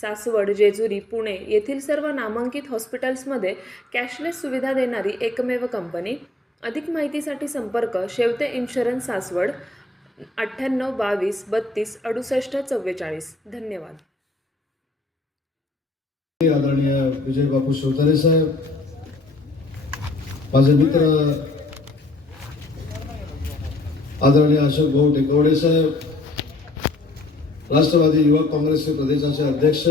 सासवड जेजुरी पुणे येथील सर्व नामांकित हॉस्पिटल्समध्ये कॅशलेस सुविधा देणारी एकमेव कंपनी. अधिक माहितीसाठी संपर्क शेवते इन्शुरन्स सासवड अठ्ठ्याण्णव बावीस बत्तीस अडुसष्ट चव्वेचाळीस. धन्यवाद. आदरणीय विजय बापू शिवतारे साहेब माझे मित्र आदरणीय अशोक भाऊ टेकवडे साहेब राष्ट्रवादी युवक काँग्रेसचे प्रदेशाचे अध्यक्ष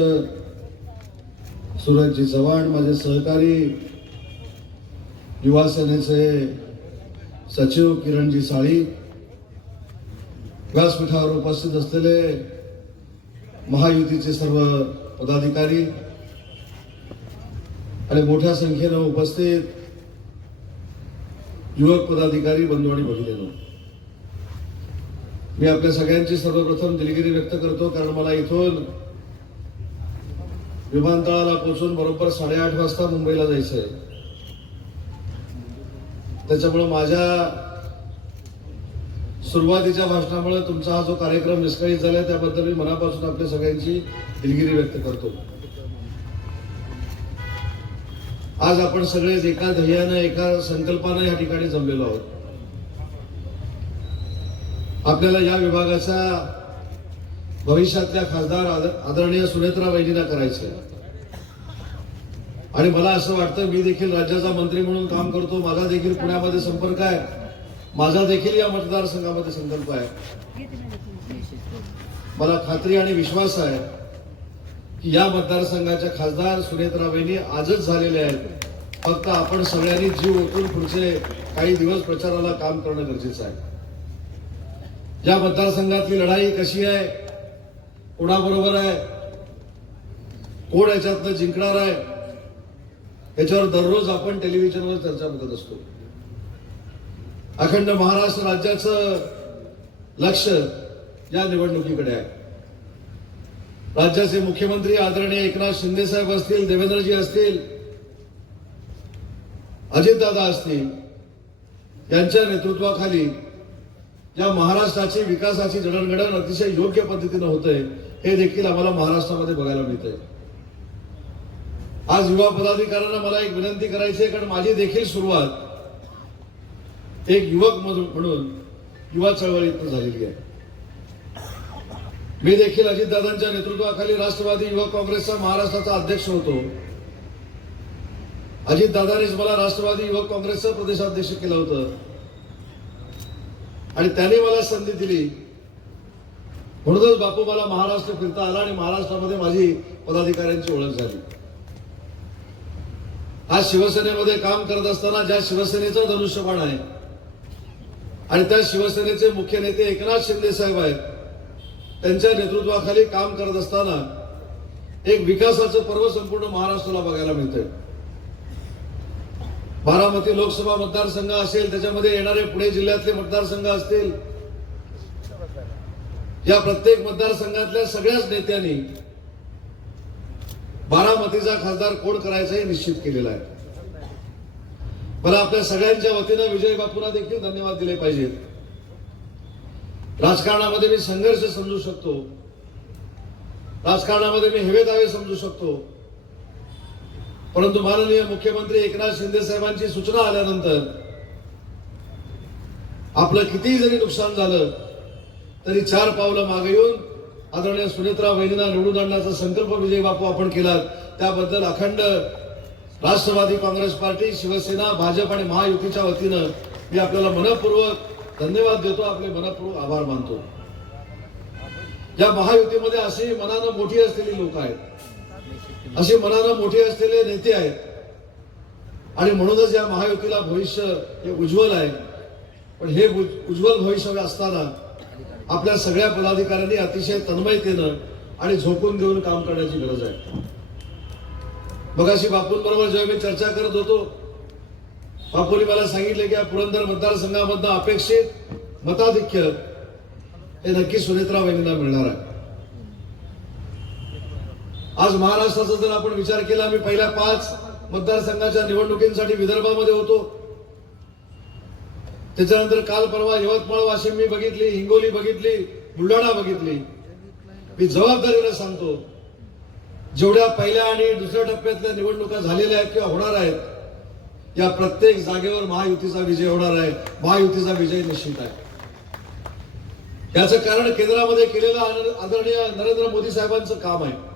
सूरजजी चव्हाण माझे सहकारी युवा सेनेचे सचिव किरणजी साळी व्यासपीठावर उपस्थित असलेले महायुतीचे सर्व पदाधिकारी आणि मोठ्या संख्येनं उपस्थित युवक पदाधिकारी बंधू आणि भगिनीनो. मी आपल्या सगळ्यांची सर्वप्रथम दिलगिरी व्यक्त करतो कारण मला इथून विमानतळाला पोहोचून बरोबर साडेआठ वाजता मुंबईला जायचंय. त्याच्यामुळे माझ्या सुरुवातीच्या भाषणामुळे तुमचा हा जो कार्यक्रम विस्कळीत झाला त्याबद्दल मी मनापासून आपल्या सगळ्यांची दिलगिरी व्यक्त करतो. आज आपण सगळेच एका ध्येयानं एका संकल्पानं या ठिकाणी जमलेलो आहोत. आपल्याला या विभागाचा भविष्यातल्या खासदार आद- आदरणीय सुनेत्रा वहिनीला करायचं आणि मला असं वाटतं मी देखील राज्याचा मंत्री म्हणून काम करतो. माझा देखील पुण्यामध्ये संपर्क आहे. माझा देखील या मतदारसंघामध्ये संकल्प आहे. मला खात्री आणि विश्वास आहे की या मतदारसंघाच्या खासदार सुनेत्रा आजच झालेले आहेत. फक्त आपण सगळ्यांनी जीव ओतून पुढचे काही दिवस प्रचाराला काम करणं गरजेचं आहे. या मतदारसंघातली लढाई कशी आहे कोणाबरोबर आहे कोण याच्यातनं जिंकणार आहे याच्यावर दररोज आपण टेलिव्हिजनवर चर्चा बघत असतो. अखंड महाराष्ट्र राज्याचं लक्ष या निवडणुकीकडे आहे. राज्याचे मुख्यमंत्री आदरणीय एकनाथ शिंदे साहेब असतील देवेंद्रजी असतील अजितदादा असतील यांच्या नेतृत्वाखाली या महाराष्ट्राची विकासाची जडणघडण अतिशय योग्य पद्धतीनं होते हे देखील आम्हाला महाराष्ट्रामध्ये बघायला मिळतंय. आज युवा पदाधिकाऱ्यांना मला एक विनंती करायची आहे कारण माझी देखील सुरुवात एक युवक म्हणून म्हणून युवा चळवळीतनं झालेली आहे. मी देखील अजितदादांच्या नेतृत्वाखाली राष्ट्रवादी युवक काँग्रेसचा महाराष्ट्राचा अध्यक्ष होतो. अजितदादानेच मला राष्ट्रवादी युवक काँग्रेसचं प्रदेशाध्यक्ष केलं होतं. आणि त्यांनी मला संधी दिली. म्हणूनच बापू मला महाराष्ट्र फिरता आला आणि महाराष्ट्रामध्ये माझी पदाधिकाऱ्यांची ओळख झाली. आज शिवसेनेमध्ये काम करत असताना ज्या शिवसेनेचं धनुष्यबाण आहे आणि त्या शिवसेनेचे मुख्य नेते एकनाथ शिंदे साहेब आहेत त्यांच्या नेतृत्वाखाली काम करत असताना एक विकासाचं पर्व संपूर्ण महाराष्ट्राला बघायला मिळतंय. बारामती लोकसभा मतदारसंघ असेल त्याच्यामध्ये येणारे पुणे जिल्ह्यातले मतदारसंघ असतील. या प्रत्येक मतदारसंघातल्या सगळ्याच नेत्यांनी बारामतीचा खासदार कोण करायचा हे निश्चित केलेला आहे. मला आपल्या सगळ्यांच्या वतीनं विजय बापूंना देखील धन्यवाद दिले पाहिजेत. राजकारणामध्ये मी संघर्ष समजू शकतो. राजकारणामध्ये मी हेवे दावे समजू शकतो. परंतु माननीय मुख्यमंत्री एकनाथ शिंदे साहेबांची सूचना आल्यानंतर आपलं कितीही जरी नुकसान झालं तरी चार पावलं मागे येऊन आदरणीय सुनेत्रा वहिनींना निवडून आणण्याचा संकल्प विजय बापू आपण केला त्याबद्दल अखंड राष्ट्रवादी काँग्रेस पार्टी शिवसेना भाजप आणि महायुतीच्या वतीनं मी आपल्याला मनपूर्वक धन्यवाद देतो आपले मनपूर्वक आभार मानतो. या महायुतीमध्ये अशी मनानं मोठी असलेली लोक आहेत. अशी मनानं मोठे असलेले नेते आहेत. आणि म्हणूनच या महायुतीला भविष्य हे उज्ज्वल आहे. पण हे उज- उज्ज्वल भविष्य असताना आपल्या सगळ्या पदाधिकाऱ्यांनी अतिशय तन्मयतेनं आणि झोकून देऊन काम करण्याची गरज आहे. मगाशी बापूंबरोबर जेव्हा मी चर्चा करत होतो बापूंनी मला सांगितले की या पुरंदर मतदारसंघामधनं अपेक्षित मताधिक्य हे नक्की सुनेत्रा वहिनींना मिळणार आहे. आज महाराष्ट्राचा जर आपण विचार केला मी पहिल्या पाच मतदारसंघाच्या निवडणुकींसाठी विदर्भामध्ये होतो. त्याच्यानंतर काल परवा यवतमाळ वाशिम मी बघितली हिंगोली बघितली बुलढाणा बघितली. मी जबाबदारीने सांगतो जेवढ्या पहिल्या आणि दुसऱ्या टप्प्यातल्या निवडणुका झालेल्या आहेत किंवा होणार आहेत या प्रत्येक जागेवर महायुतीचा विजय होणार आहे महायुतीचा विजय निश्चित आहे. याचं कारण केंद्रामध्ये केलेलं आदर- आदरणीय नरेंद्र मोदी साहेबांचं काम आहे.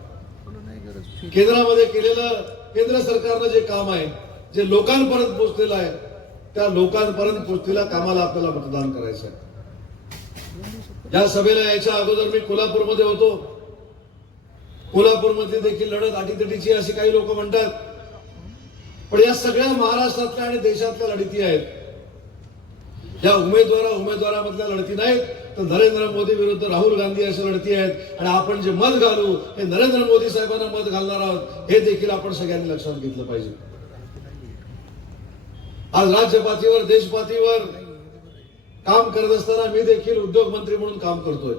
केंद्रामध्ये केलेलं केंद्र सरकारनं जे काम आहे जे लोकांपर्यंत पोहोचलेलं आहे त्या लोकांपर्यंत पोहोचलेल्या कामाला आपल्याला मतदान करायचं आहे या सभेला यायच्या अगोदर मी कोल्हापूरमध्ये होतो. कोल्हापूरमध्ये देखील लढत अटीतटीची अशी काही लोक म्हणतात. पण या सगळ्या महाराष्ट्रातल्या आणि देशातल्या लढती आहेत. या उमेदवारा उमेदवारामधल्या लढती नाहीत तर नरेंद्र मोदी विरुद्ध राहुल गांधी अशा लढती आहेत. आणि आपण जे मत घालू हे नरेंद्र मोदी साहेबांना मत घालणार आहोत. हे देखील आपण सगळ्यांनी लक्षात घेतलं पाहिजे. आज राज्य पातळीवर देश पातळीवर काम करत असताना मी देखील उद्योग मंत्री म्हणून काम करतोय.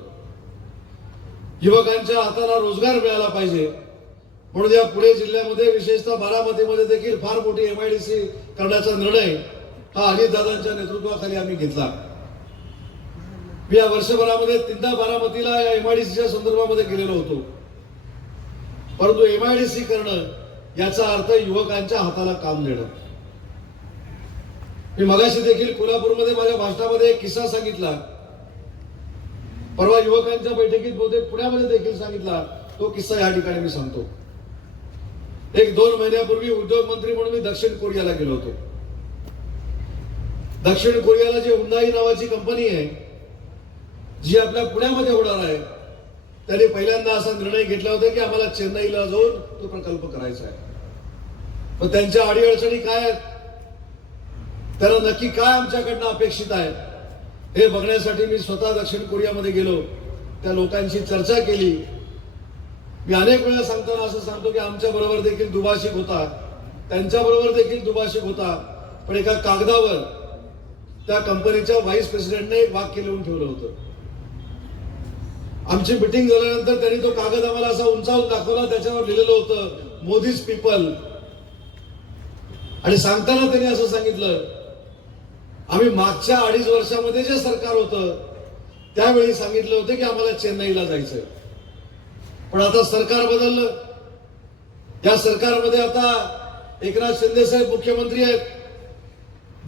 युवकांच्या हाताला रोजगार मिळाला पाहिजे. म्हणून या पुणे जिल्ह्यामध्ये विशेषतः बारामतीमध्ये देखील फार मोठी एमआयडीसी करण्याचा निर्णय हा अली दादांच्या नेतृत्वाखाली आम्ही घेतला. मी या वर्षभरामध्ये तीनदा बारामतीला या एमआयडीसीच्या संदर्भामध्ये गेलेलो होतो. परंतु एमआयडीसी करणं याचा अर्थ युवकांच्या हाताला काम देणं. मी मगाशी देखील कोल्हापूरमध्ये माझ्या भाषणामध्ये एक किस्सा सांगितला. परवा युवकांच्या बैठकीत बहुतेक पुण्यामध्ये देखील सांगितला. तो किस्सा या ठिकाणी मी सांगतो. एक दोन महिन्यापूर्वी उद्योग मंत्री म्हणून मी दक्षिण कोरियाला गेलो होतो. दक्षिण कोरियाला जी हुंदाई नावाची कंपनी आहे जी आपल्या पुण्यामध्ये होणार आहे त्यांनी पहिल्यांदा असा निर्णय घेतला होता की आम्हाला चेन्नईला जाऊन तो प्रकल्प करायचा आहे. पण त्यांच्या अडीअडचणी काय आहेत? त्याला नक्की काय आमच्याकडनं अपेक्षित आहे? हे बघण्यासाठी मी स्वतः दक्षिण कोरियामध्ये गेलो. त्या लोकांशी चर्चा केली. मी अनेक वेळा सांगताना असं सांगतो की आमच्या बरोबर देखील दुभाषिक होता. त्यांच्याबरोबर देखील दुभाषिक होता. पण एका कागदावर त्या कंपनीच्या व्हाईस प्रेसिडेंटने एक वाक्य लिहून ठेवलं होतं. आमची मिटिंग झाल्यानंतर त्यांनी तो कागद आम्हाला असा उंचावून दाखवला त्याच्यावर लिहिलेलं होतं मोदीज पीपल आणि सांगताना त्यांनी असं सांगितलं आम्ही मागच्या अडीच वर्षामध्ये जे सरकार होतं त्यावेळी सांगितलं होतं की आम्हाला चेन्नईला जायचंय. पण आता सरकार बदललं. या सरकारमध्ये आता एकनाथ शिंदे साहेब मुख्यमंत्री आहेत.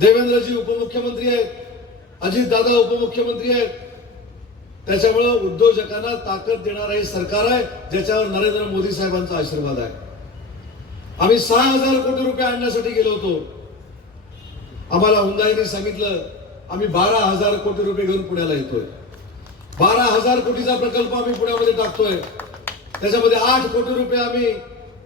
देवेंद्रजी उपमुख्यमंत्री आहेत अजितदादा उपमुख्यमंत्री आहेत. त्याच्यामुळं उद्योजकांना ताकद देणारं हे सरकार आहे ज्याच्यावर नरेंद्र मोदी साहेबांचा आशीर्वाद आहे. आम्ही सहा हजार कोटी रुपये आणण्यासाठी गेलो होतो. आम्हाला हुंदाईने सांगितलं आम्ही बारा हजार कोटी रुपये घेऊन पुण्याला येतोय. बारा हजार कोटीचा प्रकल्प आम्ही पुण्यामध्ये टाकतोय. त्याच्यामध्ये आठ कोटी रुपये आम्ही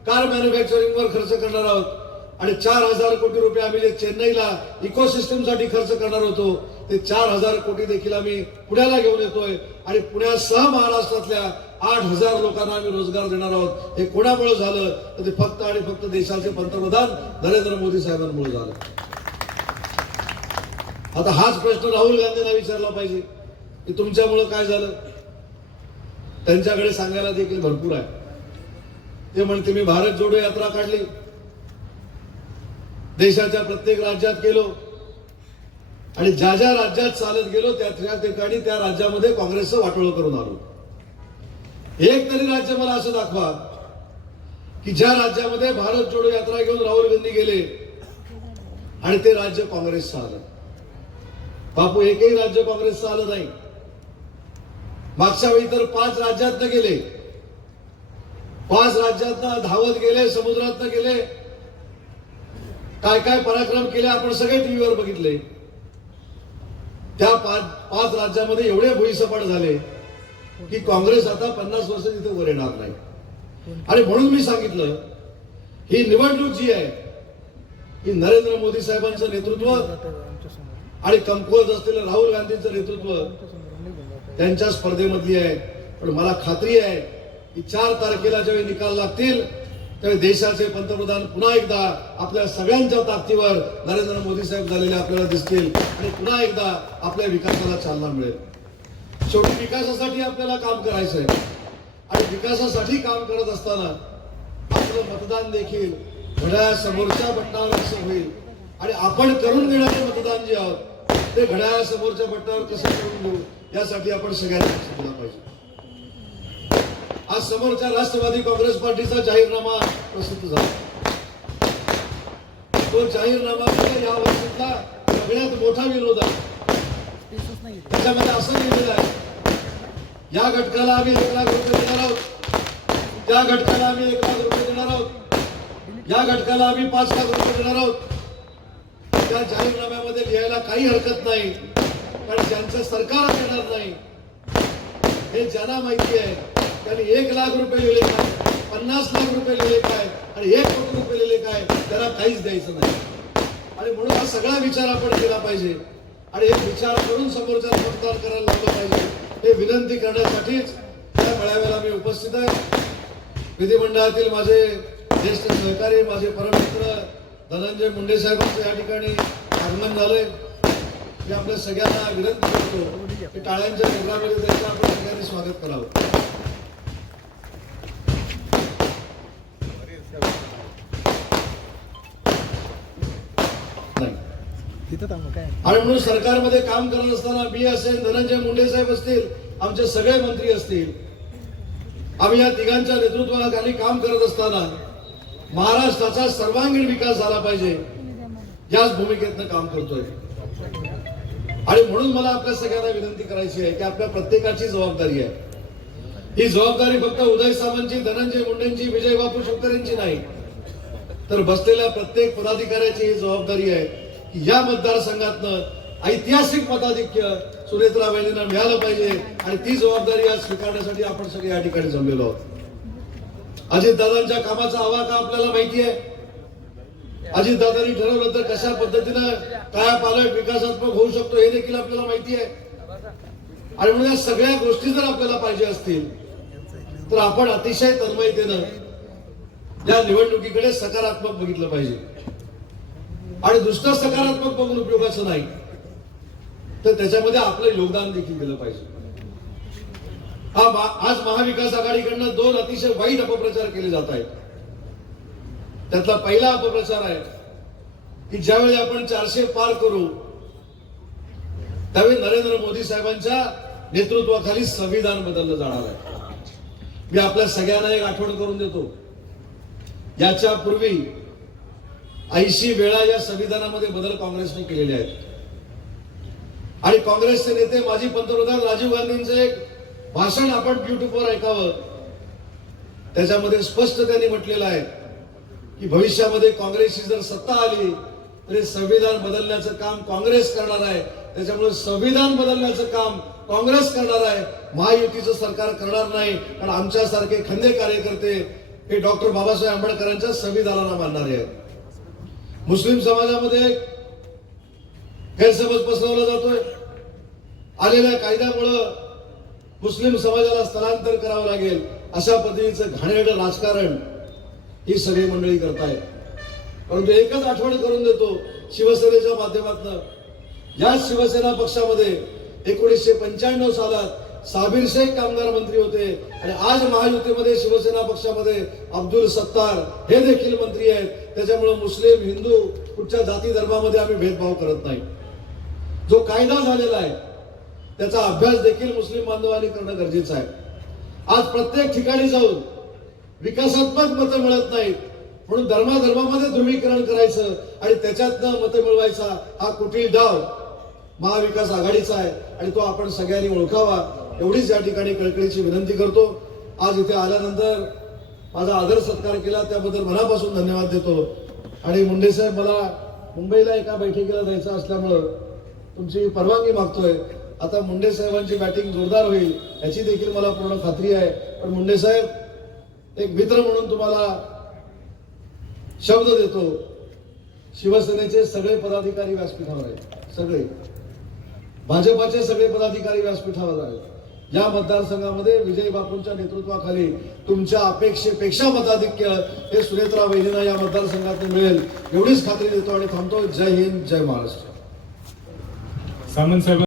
कार मॅन्युफॅक्चरिंग वर खर्च करणार आहोत. आणि चार हजार कोटी रुपये आम्ही जे चेन्नईला इकोसिस्टमसाठी खर्च करणार होतो ते चार हजार कोटी देखील आम्ही पुण्याला घेऊन येतोय. आणि पुण्यासह महाराष्ट्रातल्या आठ हजार लोकांना आम्ही रोजगार देणार आहोत. हे कोणामुळे झालं? तर ते फक्त आणि फक्त देशाचे पंतप्रधान नरेंद्र मोदी साहेबांमुळे झालं. आता हाच प्रश्न राहुल गांधींना विचारला पाहिजे की तुमच्यामुळं काय झालं? त्यांच्याकडे सांगायला देखील भरपूर आहे. ते म्हणते मी भारत जोडो यात्रा काढली. देशाच्या प्रत्येक राज्यात गेलो. आणि ज्या ज्या राज्यात चालत गेलो त्या त्या ठिकाणी त्या राज्यामध्ये काँग्रेसचं वाटोळं करून आलो. एक तरी राज्य मला असं दाखवा की ज्या राज्यामध्ये भारत जोडो यात्रा घेऊन राहुल गांधी गेले आणि ते राज्य काँग्रेसचं आलं बापू एकही राज्य काँग्रेसचं आलं नाही. मागच्या वेळी तर पाच राज्यातनं गेले. पाच राज्यातनं धावत गेले समुद्रातनं गेले. काय काय पराक्रम केले आपण सगळे टीव्हीवर बघितले. त्या पाच पाच राज्यामध्ये एवढे भुईसपाट झाले की काँग्रेस आता पन्नास वर्ष तिथे वर येणार नाही. आणि म्हणून मी सांगितलं ही निवडणूक जी आहे ही नरेंद्र मोदी साहेबांचं नेतृत्व आणि कमकुवत असलेलं राहुल गांधींचं नेतृत्व त्यांच्या स्पर्धेमधली आहे. पण मला खात्री आहे की चार तारखेला ज्यावेळी निकाल लागतील त्यावेळी देशाचे पंतप्रधान पुन्हा एकदा आपल्या सगळ्यांच्या ताकदीवर नरेंद्र मोदी साहेब झालेले आपल्याला दिसतील आणि पुन्हा एकदा आपल्या विकासाला चालना मिळेल. शेवटी विकासासाठी आपल्याला काम करायचं आहे आणि विकासासाठी काम करत असताना आपलं मतदान देखील घड्याळ समोरच्या बटनावर कसं होईल? आणि आपण करून घेणारे मतदान जे आहोत ते घड्याळ समोरच्या बटनावर कसं करून घेऊ? यासाठी आपण सगळ्यांनी लक्ष दिलं पाहिजे. आज समोरच्या राष्ट्रवादी काँग्रेस पार्टीचा जाहीरनामा प्रसिद्ध झाला. तो जाहीरनामा म्हणजे या वर्षातला सगळ्यात मोठा विरोध आहे. त्याच्यामध्ये असं लिहिलेलं आहे या घटकाला आम्ही एक लाख रुपये देणार आहोत. त्या घटकाला आम्ही एक लाख रुपये देणार आहोत. या घटकाला आम्ही पाच लाख रुपये देणार आहोत. त्या जाहीरनाम्यामध्ये लिहायला काही हरकत नाही पण ज्यांचं सरकार देणार नाही हे ज्यांना माहिती आहे त्यांनी एक लाख रुपये लिहिले काय? पन्नास लाख रुपये लिहिले काय? आणि एक कोटी रुपये लिहिले काय? त्याला काहीच द्यायचं नाही. आणि म्हणून हा सगळा विचार आपण केला पाहिजे. आणि एक विचार करून समोरच्या मतदान करायला लागला पाहिजे. हे विनंती करण्यासाठीच त्या मेळाव्याला मी उपस्थित आहे. विधिमंडळातील माझे ज्येष्ठ सहकारी माझे परममित्र धनंजय मुंडे साहेबांचं या ठिकाणी आगमन झालंय. मी आपल्या सगळ्यांना विनंती करतो की टाळ्यांच्या गजरामध्ये त्यांचं आपण सगळ्यांनी स्वागत करावं. तिथं थांबू काय? आणि म्हणून सरकारमध्ये काम करत असताना मी असेल धनंजय मुंडे साहेब असतील आमचे सगळे मंत्री असतील आम्ही या तिघांच्या नेतृत्वाखाली काम करत असताना महाराष्ट्राचा सर्वांगीण विकास झाला पाहिजे याच भूमिकेतनं काम करतोय. आणि म्हणून मला आपल्या सगळ्यांना विनंती करायची आहे की आपल्या प्रत्येकाची जबाबदारी आहे. ही जबाबदारी फक्त उदय सामंतची धनंजय मुंडेंची विजय बापू शेतकऱ्यांची नाही तर बसलेल्या प्रत्येक पदाधिकाऱ्याची ही जबाबदारी आहे. की या मतदारसंघातनं ऐतिहासिक मताधिक्य सुनेत्रा मिळालं पाहिजे आणि ती जबाबदारी आज स्वीकारण्यासाठी आपण सगळे या ठिकाणी जमलेलो आहोत. अजितदादांच्या कामाचा आवाका आपल्याला माहिती आहे. अजितदादांनी ठरवलं तर कशा पद्धतीनं काय पालट विकासात्मक होऊ शकतो हे देखील आपल्याला माहिती आहे. आणि म्हणून या सगळ्या गोष्टी जर आपल्याला पाहिजे असतील तर आपण अतिशय तन्मयतेनं या निवडणुकीकडे सकारात्मक बघितलं पाहिजे. आणि दुसरा सकारात्मक बघून उपयोगाचं नाही. तर त्याच्यामध्ये आपलं योगदान देखील दिलं पाहिजे. हा आज महाविकास आघाडीकडनं दोन अतिशय वाईट अपप्रचार केले जात आहेत. त्यातला पहिला अपप्रचार आहे की ज्यावेळी आपण चारशे पार करू त्यावेळी नरेंद्र मोदी साहेबांच्या नेतृत्वाखाली संविधान बदललं जाणार आहे. मी आपल्या सगळ्यांना एक आठवण करून देतो. याच्या पूर्वी ऐंशी वेळा या संविधानामध्ये बदल काँग्रेसने केलेले आहेत. आणि काँग्रेसचे नेते माजी पंतप्रधान राजीव गांधींचं एक भाषण आपण युट्यूबवर ऐकावं. त्याच्यामध्ये स्पष्ट त्यांनी म्हटलेलं आहे की भविष्यामध्ये काँग्रेसची जर सत्ता आली तरी संविधान बदलण्याचं काम काँग्रेस करणार आहे. त्याच्यामुळे संविधान बदलण्याचं काम काँग्रेस करणार आहे. महायुतीचं सरकार करणार नाही कारण आमच्यासारखे खंदे कार्यकर्ते हे डॉक्टर बाबासाहेब आंबेडकरांच्या संविधानाला मानणारे आहेत. मुस्लिम समाजामध्ये गैरसमज पसरवला जातोय. आलेल्या कायद्यामुळं मुस्लिम समाजाला स्थलांतर करावं लागेल अशा पद्धतीचं घाणेरडं राजकारण ही सगळी मंडळी करतायत. परंतु एकच आठवण करून देतो शिवसेनेच्या माध्यमातून. याच शिवसेना पक्षामध्ये एकोणीसशे पंच्याण्णव सालात साबिर शेख कामगार मंत्री होते आणि आज महायुतीमध्ये शिवसेना पक्षामध्ये अब्दुल सत्तार हे देखील मंत्री आहेत. त्याच्यामुळे मुस्लिम हिंदू कुठच्या जाती धर्मामध्ये आम्ही भेदभाव करत नाही. जो कायदा झालेला आहे त्याचा अभ्यास देखील मुस्लिम बांधवांनी करणं गरजेचं आहे. आज प्रत्येक ठिकाणी जाऊन विकासात्मक मतं मिळत नाहीत. म्हणून धर्माधर्मामध्ये ध्रुवीकरण करायचं आणि त्याच्यातनं मतं मिळवायचा हा कुटील डाव महाविकास आघाडीचा आहे आणि तो आपण सगळ्यांनी ओळखावा. एवढीच या ठिकाणी कळकळीची विनंती करतो. आज इथे आल्यानंतर माझा आदर सत्कार केला त्याबद्दल मनापासून धन्यवाद देतो. आणि मुंडे साहेब मला मुंबईला एका बैठकीला जायचं असल्यामुळं तुमची परवानगी मागतोय. आता मुंडे साहेबांची बॅटिंग जोरदार होईल याची देखील मला पूर्ण खात्री आहे. पण मुंडे साहेब एक मित्र म्हणून तुम्हाला शब्द देतो. शिवसेनेचे सगळे पदाधिकारी व्यासपीठावर आहेत. सगळे. भाजपाचे सगळे पदाधिकारी व्यासपीठावर आहेत. या मतदारसंघामध्ये विजय बापूंच्या नेतृत्वाखाली तुमच्या अपेक्षेपेक्षा मताधिक्य हे सुनेत्रा वहिनींना या मतदारसंघातून मिळेल. एवढीच खात्री देतो आणि थांबतो. जय हिंद जय महाराष्ट्र. सामंत साहेब